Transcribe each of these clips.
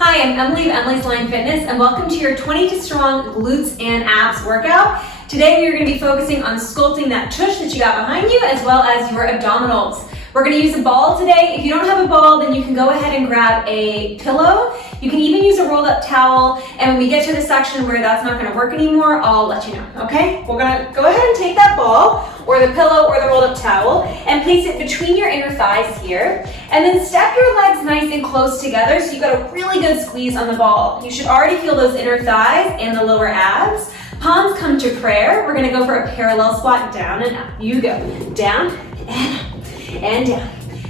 Hi, I'm Emily of Emily's Line Fitness, and welcome to your 20 strong glutes and abs workout. Today we are going to be focusing on sculpting that tush that you got behind you, as well as your abdominals. We're going to use a ball today. If you don't have a ball, then you can go ahead and grab a pillow. You can even use a rolled up towel, and when we get to the section where that's not going to work anymore, I'll let you know, okay? We're going to go ahead and take that ball, or the pillow, or the rolled up towel, and place it between your inner thighs here, and then step your legs nice and close together so you got a really good squeeze on the ball. You should already feel those inner thighs and the lower abs. Palms come to prayer. We're going to go for a parallel squat, down and up. You go, down and up. And down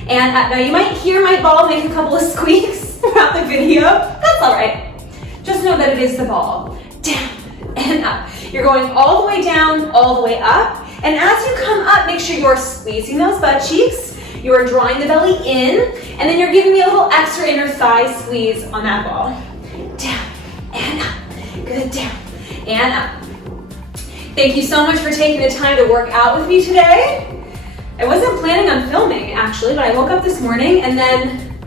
and up. Now you might hear my ball make a couple of squeaks throughout the video. That's all right. Just know that it is the ball. Down and up. You're going all the way down, all the way up. And as you come up, make sure you're squeezing those butt cheeks. You are drawing the belly in, and then you're giving me a little extra inner thigh squeeze on that ball. Down and up. Good, down and up. Thank you so much for taking the time to work out with me today. I wasn't planning on filming actually, but I woke up this morning and then,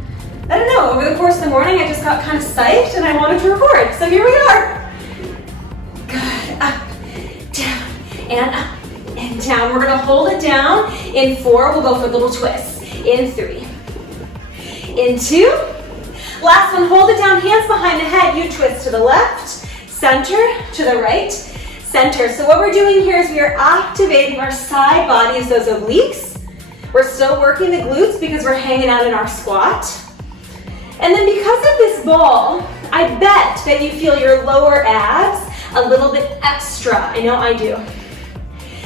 I don't know, over the course of the morning I just got kind of psyched and I wanted to record. So here we are. Good, up, down, and down. We're gonna hold it down. In 4, we'll go for little twists. In 3, in 2. Last one, hold it down, hands behind the head. You twist to the left, center, to the right, center. So what we're doing here is we are activating our side bodies, those obliques. We're still working the glutes because we're hanging out in our squat. And then because of this ball, I bet that you feel your lower abs a little bit extra. I know I do.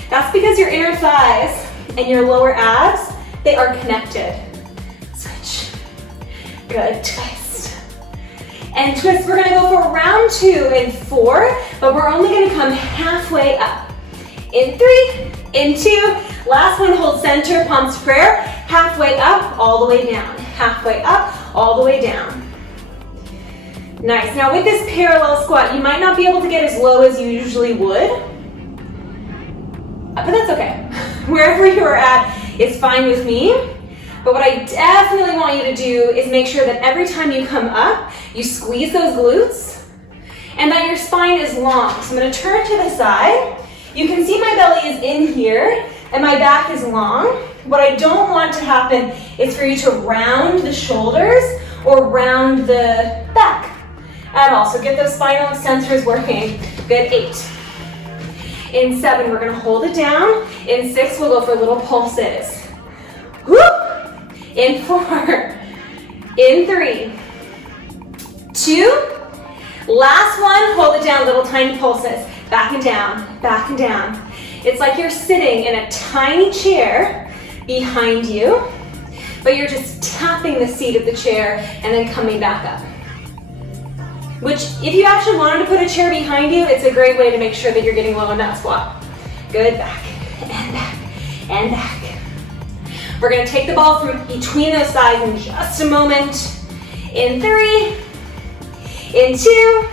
That's because your inner thighs and your lower abs, they are connected. Switch. Good, twist. And twist, we're gonna go for round 2 in 4, but we're only gonna come halfway up. In 3, in 2, last one, hold center, palms to prayer, halfway up, all the way down. Halfway up, all the way down. Nice, now with this parallel squat, you might not be able to get as low as you usually would, but that's okay. Wherever you're at is fine with me. But what I definitely want you to do is make sure that every time you come up, you squeeze those glutes and that your spine is long. So I'm gonna turn to the side. You can see my belly is in here and my back is long. What I don't want to happen is for you to round the shoulders or round the back at all. So get those spinal extensors working. Good, 8. In 7, we're gonna hold it down. In 6, we'll go for little pulses. Whoop! In 4, in 3, 2, last one, hold it down, little tiny pulses, back and down, back and down. It's like you're sitting in a tiny chair behind you, but you're just tapping the seat of the chair and then coming back up. Which, if you actually wanted to put a chair behind you, it's a great way to make sure that you're getting low in that squat. Good, back, and back, and back. We're gonna take the ball from between those thighs in just a moment. In 3, in 2,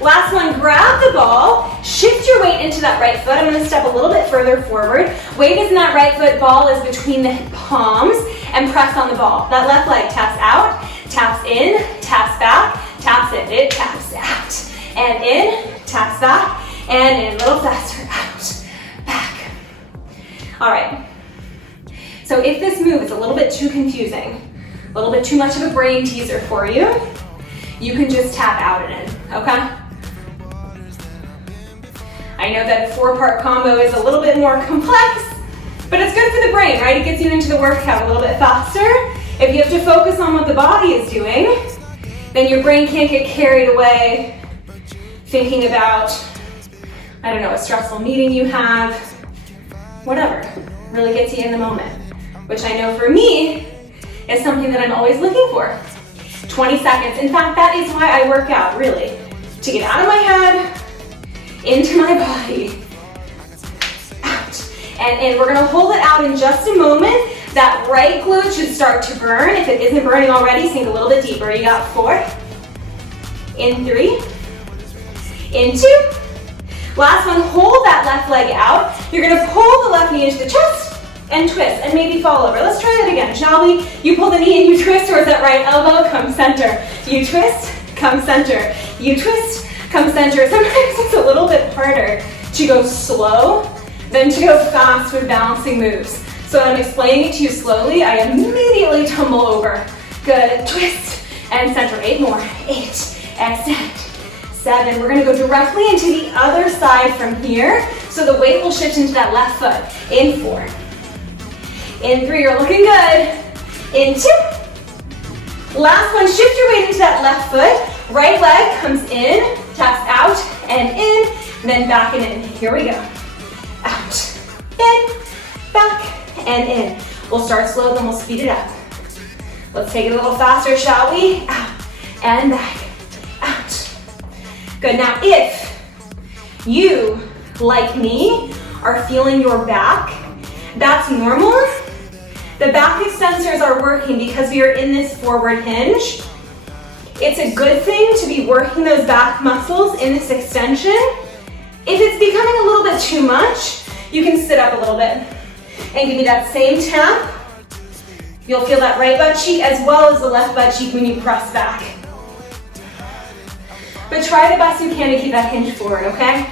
last one, grab the ball, shift your weight into that right foot. I'm gonna step a little bit further forward. Weight is in that right foot, ball is between the palms, and press on the ball. That left leg taps out, taps in, taps back, taps in, it taps out, and in, taps back, and in, a little faster, out, back. All right. So if this move is a little bit too confusing, a little bit too much of a brain teaser for you, you can just tap out and in, okay? I know that a 4-part combo is a little bit more complex, but it's good for the brain, right? It gets you into the workout a little bit faster. If you have to focus on what the body is doing, then your brain can't get carried away thinking about, I don't know, a stressful meeting you have, whatever, really gets you in the moment. Which I know for me is something that I'm always looking for. 20 seconds. In fact, that is why I work out, really. To get out of my head, into my body, out. And we're gonna hold it out in just a moment. That right glute should start to burn. If it isn't burning already, sink a little bit deeper. You got 4, in 3, in 2. Last one, hold that left leg out. You're gonna pull the left knee into the chest, and twist, and maybe fall over. Let's try that again, shall we? You pull the knee and you twist towards that right elbow, come center. You twist, come center. You twist, come center. Sometimes it's a little bit harder to go slow than to go fast with balancing moves. So when I'm explaining it to you slowly, I immediately tumble over. Good, twist and center. 8 more, 8, extend, 7. We're gonna go directly into the other side from here, so the weight will shift into that left foot. In 4, in 3, you're looking good. In 2, last one, shift your weight into that left foot. Right leg comes in, taps out and in, and then back and in. Here we go. Out, in, back, and in. We'll start slow, then we'll speed it up. Let's take it a little faster, shall we? Out and back, out. Good, now if you, like me, are feeling your back, that's normal. The back extensors are working because we are in this forward hinge. It's a good thing to be working those back muscles in this extension. If it's becoming a little bit too much, you can sit up a little bit and give me that same tap. You'll feel that right butt cheek as well as the left butt cheek when you press back. But try the best you can to keep that hinge forward, okay?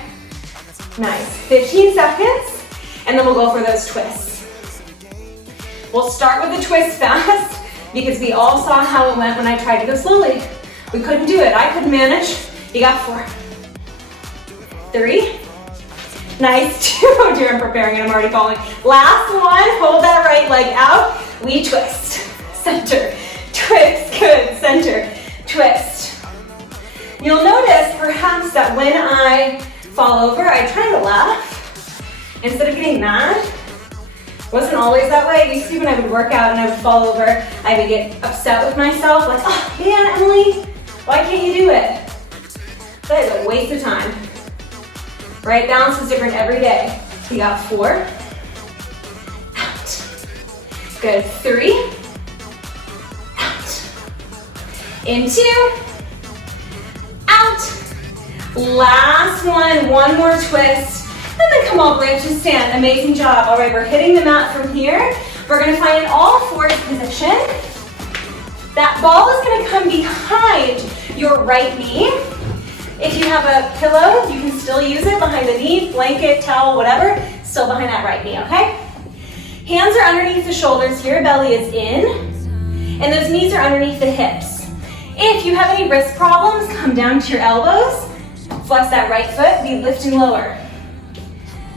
Nice. 15 seconds, and then we'll go for those twists. We'll start with the twist fast because we all saw how it went when I tried to go slowly. We couldn't do it. I couldn't manage. You got 4, 3, nice, 2. Oh dear, I'm preparing and I'm already falling. Last one, hold that right leg out. We twist, center, twist, good, center, twist. You'll notice perhaps that when I fall over, I try to laugh instead of getting mad. It wasn't always that way. It used to be when I would work out and I would fall over, I would get upset with myself, like, oh man, Emily, why can't you do it? But it's a waste of time. Right, balance is different every day. You got 4, out. Good, 3, out. In 2, out. Last one more twist, and then come all the way up to stand. Amazing job. All right, we're hitting the mat from here. We're gonna find an all fours position. That ball is gonna come behind your right knee. If you have a pillow, you can still use it behind the knee, blanket, towel, whatever, still behind that right knee, okay? Hands are underneath the shoulders here, belly is in, and those knees are underneath the hips. If you have any wrist problems, come down to your elbows, flex that right foot, be lifting lower.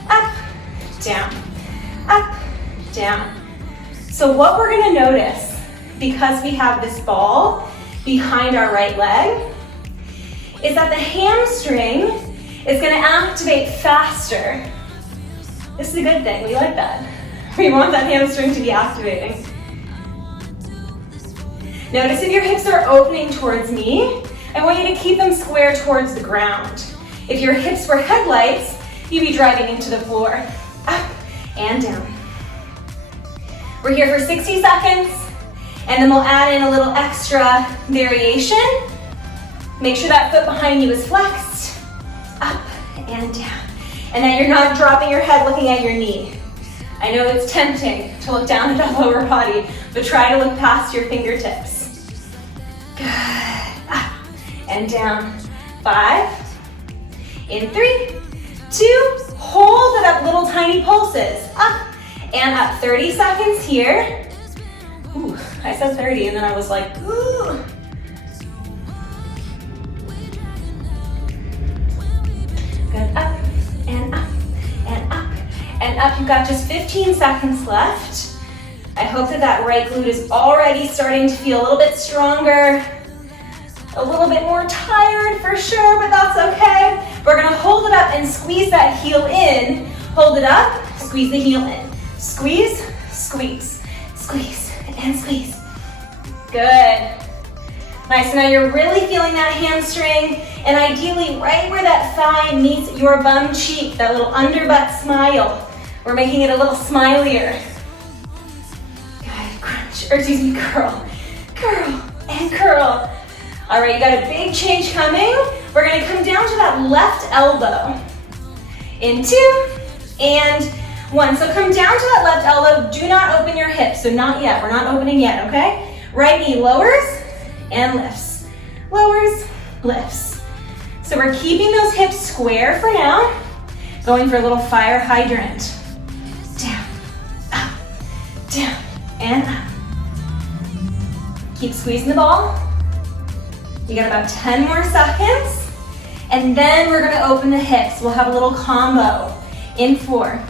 Up, down, up, down. So what we're gonna notice, because we have this ball behind our right leg, is that the hamstring is gonna activate faster. This is a good thing, we like that. We want that hamstring to be activating. Notice if your hips are opening towards me, I want you to keep them square towards the ground. If your hips were headlights, you'd be driving into the floor. Up and down. We're here for 60 seconds, and then we'll add in a little extra variation. Make sure that foot behind you is flexed, up and down. And then you're not dropping your head looking at your knee. I know it's tempting to look down at the lower body, but try to look past your fingertips. Good, up and down. 5, in 3, 2, hold it up, little tiny pulses. Up and up, 30 seconds here. Ooh, I said 30 and then I was like, ooh. Good, up and up and up and up. You've got just 15 seconds left. I hope that that right glute is already starting to feel a little bit stronger, a little bit more tired for sure, but that's okay. We're gonna hold it up and squeeze that heel in. Hold it up, squeeze the heel in. Squeeze, squeeze, squeeze, and squeeze. Good. Nice, now you're really feeling that hamstring, and ideally right where that thigh meets your bum cheek, that little underbutt smile. We're making it a little smilier. Good, crunch, or excuse me, curl, curl, and curl. All right, you got a big change coming. We're gonna come down to that left elbow. In 2, and 1. So come down to that left elbow. Do not open your hips, so not yet. We're not opening yet, okay? Right knee lowers and lifts. Lowers lifts. So we're keeping those hips square for now, going for a little fire hydrant. Down, up, down, and up. Keep squeezing the ball. You got about 10 more seconds. And then we're gonna open the hips. We'll have a little combo. In 4,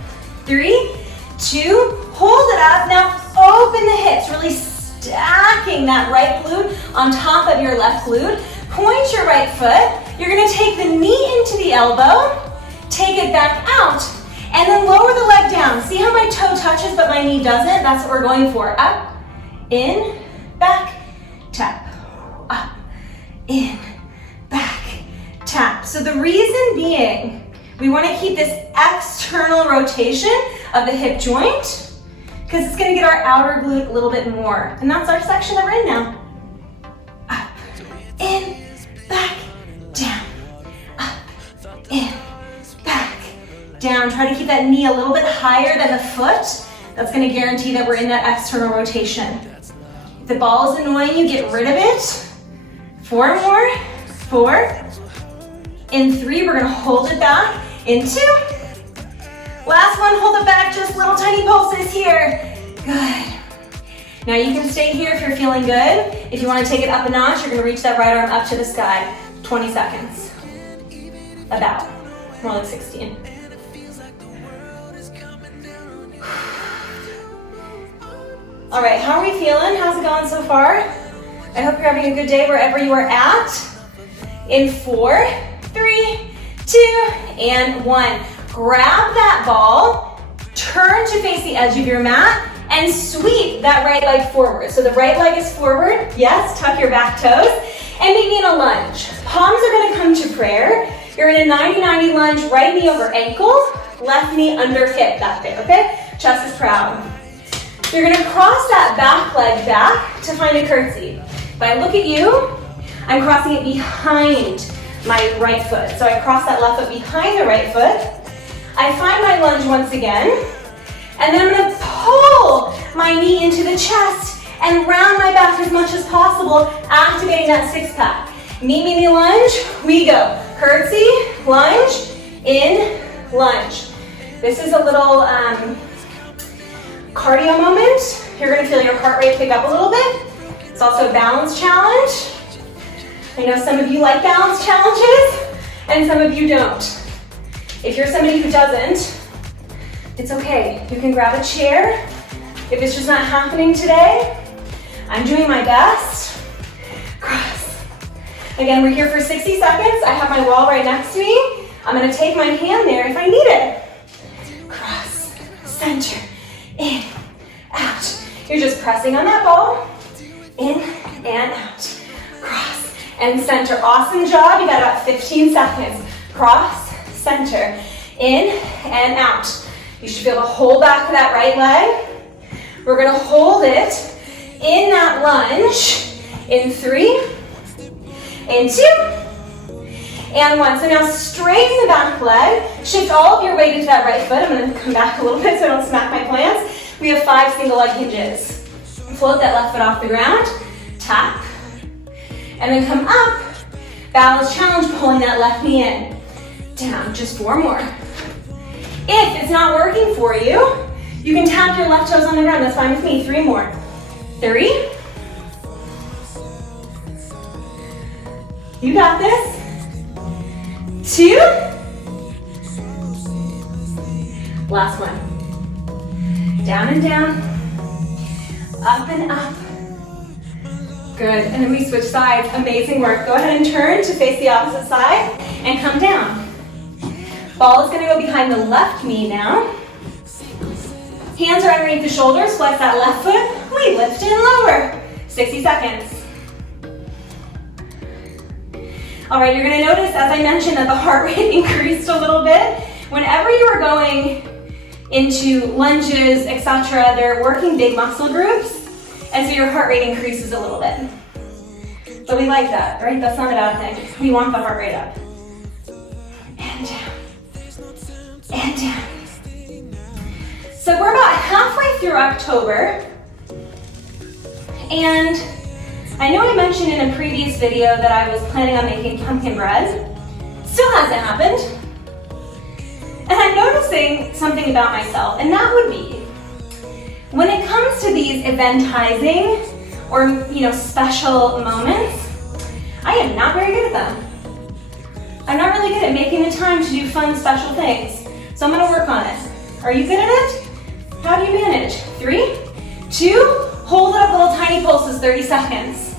3, 2, hold it up. Now open the hips, really stacking that right glute on top of your left glute. Point your right foot. You're gonna take the knee into the elbow, take it back out, and then lower the leg down. See how my toe touches but my knee doesn't? That's what we're going for. Up, in, back, tap. Up, in, back, tap. So the reason being, we want to keep this external rotation of the hip joint because it's going to get our outer glute a little bit more. And that's our section that we're in now. Up, in, back, down. Up, in, back, down. Try to keep that knee a little bit higher than the foot. That's going to guarantee that we're in that external rotation. If the ball is annoying you, get rid of it. 4 more. 4. In 3, we're gonna hold it back. In 2. Last one, hold it back, just little tiny pulses here. Good. Now you can stay here if you're feeling good. If you wanna take it up a notch, you're gonna reach that right arm up to the sky. 20 seconds. About. More like 16. All right, how are we feeling? How's it going so far? I hope you're having a good day wherever you are at. In 4, 3, 2, and 1. Grab that ball, turn to face the edge of your mat, and sweep that right leg forward. So the right leg is forward. Yes, tuck your back toes, and meet me in a lunge. Palms are gonna come to prayer. You're in a 90-90 lunge, right knee over ankle, left knee under hip back there, okay? Chest is proud. You're gonna cross that back leg back to find a curtsy. If I look at you, I'm crossing it behind my right foot. So I cross that left foot behind the right foot. I find my lunge once again, and then I'm gonna pull my knee into the chest and round my back as much as possible, activating that 6-pack. Meet me in the lunge, we go. Curtsy, lunge, in, lunge. This is a little cardio moment. You're gonna feel your heart rate pick up a little bit. It's also a balance challenge. I know some of you like balance challenges, and some of you don't. If you're somebody who doesn't, it's okay. You can grab a chair. If it's just not happening today, I'm doing my best. Cross. Again, we're here for 60 seconds. I have my wall right next to me. I'm gonna take my hand there if I need it. Cross, center, in, out. You're just pressing on that ball, in and out. Cross and center. Awesome job. You got about 15 seconds. Cross, center, in and out. You should be able to hold back to that right leg. We're gonna hold it in that lunge in 3, in 2, and 1. So now straighten the back leg. Shift all of your weight into that right foot. I'm gonna come back a little bit so I don't smack my plants. We have 5 single leg hinges. Float that left foot off the ground, tap, and then come up. Balance challenge, pulling that left knee in. Down, just 4 more. If it's not working for you, you can tap your left toes on the ground. That's fine with me. 3 more. 3. You got this. 2. Last one. Down and down. Up and up. Good. And then we switch sides. Amazing work. Go ahead and turn to face the opposite side and come down. Ball is going to go behind the left knee now. Hands are underneath the shoulders. Flex that left foot. We lift and lower. 60 seconds. All right, you're going to notice, as I mentioned, that the heart rate increased a little bit. Whenever you are going into lunges, etc., they're working big muscle groups, and so your heart rate increases a little bit. But we like that, right? That's not a bad thing. We want the heart rate up. And down. And down. So we're about halfway through October, and I know I mentioned in a previous video that I was planning on making pumpkin bread. Still hasn't happened. And I'm noticing something about myself, and that would be, when it comes to these eventizing or, special moments, I am not very good at them. I'm not really good at making the time to do fun, special things. So I'm gonna work on it. Are you good at it? How do you manage? 3, 2, hold it up little tiny pulses, 30 seconds.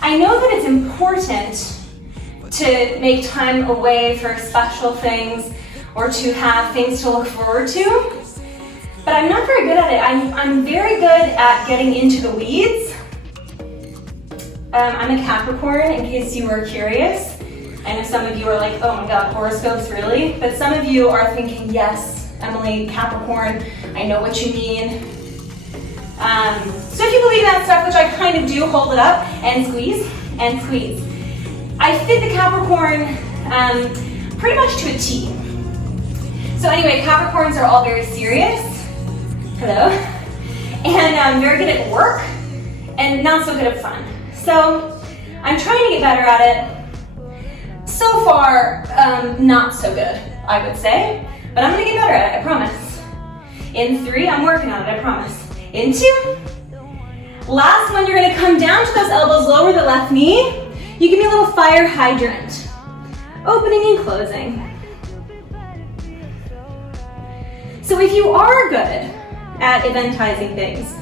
I know that it's important to make time away for special things or to have things to look forward to, but I'm not very good at it. I'm very good at getting into the weeds. I'm a Capricorn, in case you were curious. I know some of you are like, oh my God, horoscopes, really? But some of you are thinking, yes, Emily, Capricorn, I know what you mean. So if you believe that stuff, which I kind of do, hold it up and squeeze and squeeze. I fit the Capricorn pretty much to a T. So anyway, Capricorns are all very serious. Hello. And very good at work and not so good at fun. So I'm trying to get better at it. So far, not so good, I would say. But I'm gonna get better at it, I promise. In 3, I'm working on it, I promise. In 2. Last one, you're gonna come down to those elbows, lower the left knee. You give me a little fire hydrant. Opening and closing. So if you are good at eventizing things,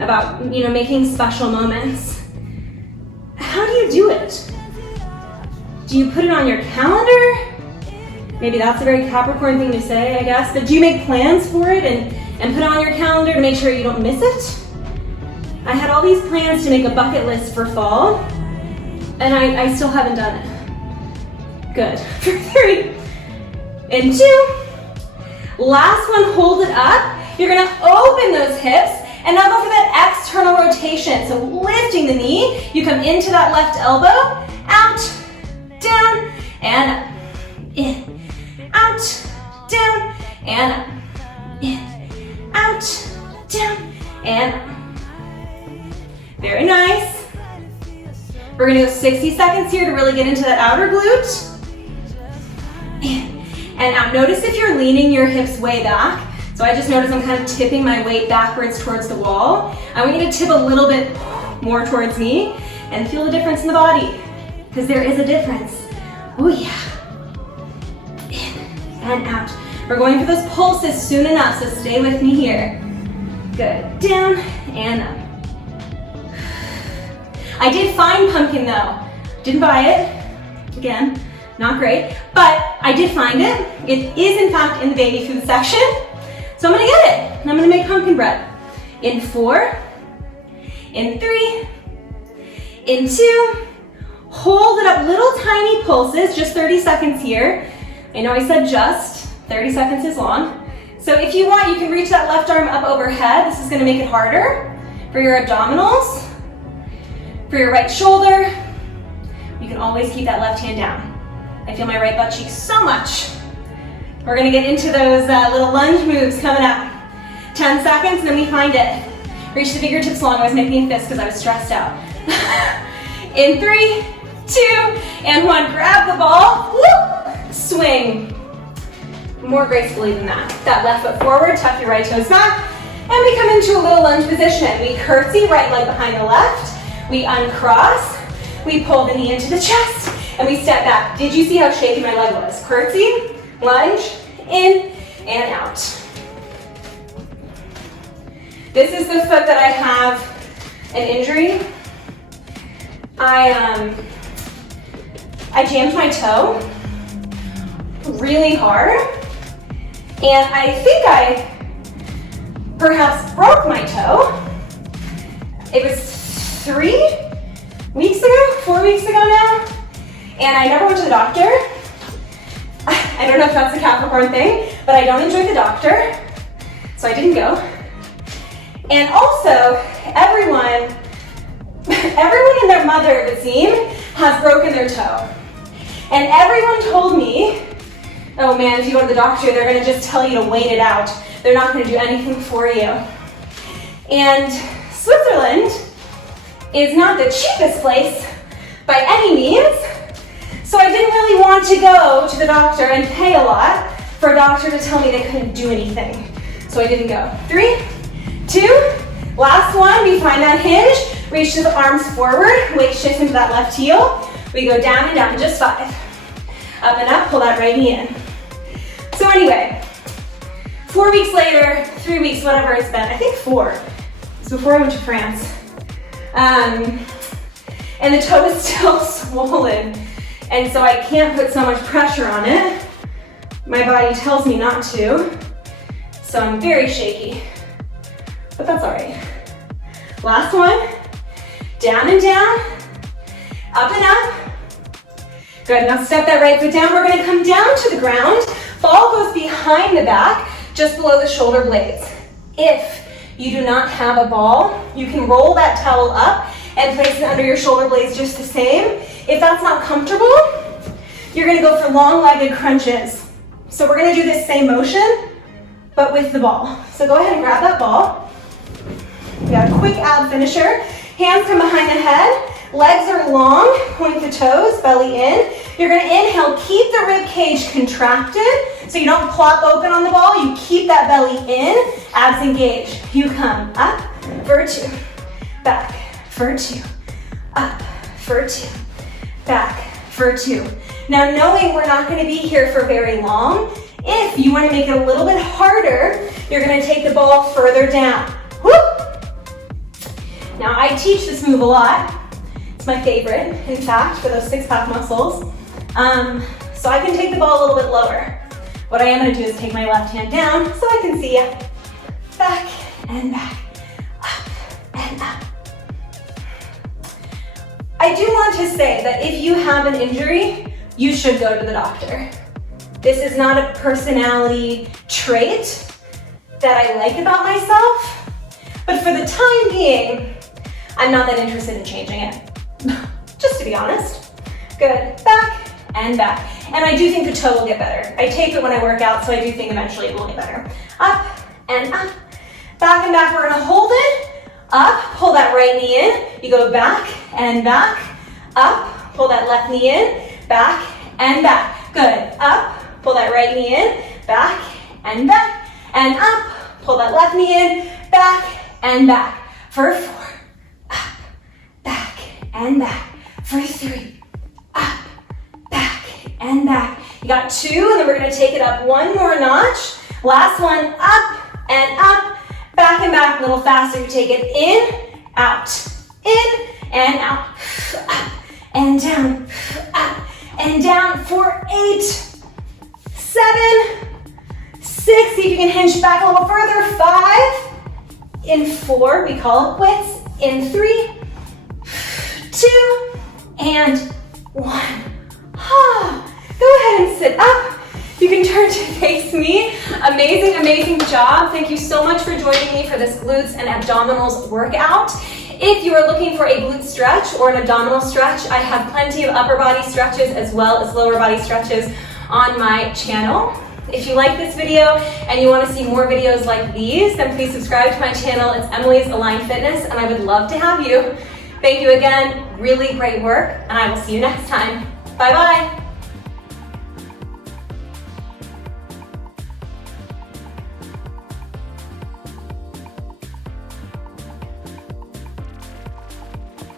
about making special moments, how do you do it? Do you put it on your calendar? Maybe that's a very Capricorn thing to say, I guess, but do you make plans for it and put it on your calendar to make sure you don't miss it? I had all these plans to make a bucket list for fall, and I still haven't done it. Good. 3 and 2. Last one, hold it up. You're gonna open those hips and now go for that external rotation. So lifting the knee, you come into that left elbow, out, down, and up, in, out, down, and up, in, out, down, and up. Very nice. We're gonna go 60 seconds here to really get into that outer glute. And out. Notice if you're leaning your hips way back. So I just notice I'm kind of tipping my weight backwards towards the wall. I want you to tip a little bit more towards me and feel the difference in the body, because there is a difference. Oh yeah. In and out. We're going for those pulses soon enough, so stay with me here. Good. Down and up. I did find pumpkin though. Didn't buy it. Again, not great, but I did find it. It is in fact in the baby food section. So I'm gonna get it, and I'm gonna make pumpkin bread. In 4, in 3, in 2, hold it up, little tiny pulses, just 30 seconds here. I know I said just, 30 seconds is long. So if you want, you can reach that left arm up overhead. This is gonna make it harder for your abdominals, for your right shoulder. You can always keep that left hand down. I feel my right butt cheek so much. We're gonna get into those little lunge moves coming up. 10 seconds, and then we find it. Reach the fingertips long. I was making a fist because I was stressed out. In 3, 2, and 1. Grab the ball, whoop, swing. More gracefully than that. That left foot forward, tuck your right toes back, and we come into a little lunge position. We curtsy, right leg behind the left. We uncross, we pull the knee into the chest, and we step back. Did you see how shaky my leg was? Curtsy, lunge, in and out. This is the foot that I have an injury. I jammed my toe really hard, and I think I perhaps broke my toe. It was 3 weeks ago, 4 weeks ago now, and I never went to the doctor. I don't know if that's a Capricorn thing, but I don't enjoy the doctor, so I didn't go. And also, everyone and their mother, it would seem, has broken their toe. And everyone told me, oh man, if you go to the doctor, they're gonna just tell you to wait it out. They're not gonna do anything for you. And Switzerland is not the cheapest place by any means. So I didn't really want to go to the doctor and pay a lot for a doctor to tell me they couldn't do anything. So I didn't go. 3, 2, last one. We find that hinge, reach the arms forward, weight shift into that left heel. We go down and down, just 5. Up and up, pull that right knee in. So anyway, 4 weeks later, 3 weeks, whatever it's been, I think 4. It's before I went to France. And the toe is still swollen. And so I can't put so much pressure on it. My body tells me not to. So I'm very shaky, but that's all right. Last one, down and down, up and up. Good, now step that right foot down. We're gonna come down to the ground. Ball goes behind the back, just below the shoulder blades. If you do not have a ball, you can roll that towel up and place it under your shoulder blades just the same. If that's not comfortable, you're gonna go for long-legged crunches. So we're gonna do this same motion, but with the ball. So go ahead and grab that ball. We got a quick ab finisher. Hands come behind the head. Legs are long, point the toes, belly in. You're gonna inhale, keep the rib cage contracted so you don't plop open on the ball. You keep that belly in, abs engaged. You come up for 2, back for 2, up for 2, back for 2. Now knowing we're not gonna be here for very long, if you want to make it a little bit harder, you're going to take the ball further down. Whoop! Now I teach this move a lot. It's my favorite, in fact, for those six-pack muscles. So I can take the ball a little bit lower. What I am going to do is take my left hand down so I can see you. Back and back, up and up. I do want to say that if you have an injury, you should go to the doctor. This is not a personality trait that I like about myself, but for the time being, I'm not that interested in changing it, just to be honest. Good, back and back. And I do think the toe will get better. I tape it when I work out, so I do think eventually it will get better. Up and up, back and back. We're gonna hold it, up, pull that right knee in. You go back and back, up, pull that left knee in, back and back. Good, up, pull that right knee in, back, and up. Pull that left knee in, back, and back. For 4, up, back, and back. For 3, up, back, and back. You got 2, and then we're gonna take it up 1 more notch. Last one, up, back and back, a little faster. You take it in, out, up, and down, up, and down for 8, 7, 6, see if you can hinge back a little further, 5, in 4, we call it quits, in 3, 2, and 1. Go ahead and sit up. You can turn to face me. Amazing, amazing job. Thank you so much for joining me for this glutes and abdominals workout. If you are looking for a glute stretch or an abdominal stretch, I have plenty of upper body stretches as well as lower body stretches on my channel. If you like this video and you want to see more videos like these, then please subscribe to my channel. It's Emily's Aligned Fitness, and I would love to have you. Thank you again. Really great work, and I will see you next time. Bye-bye.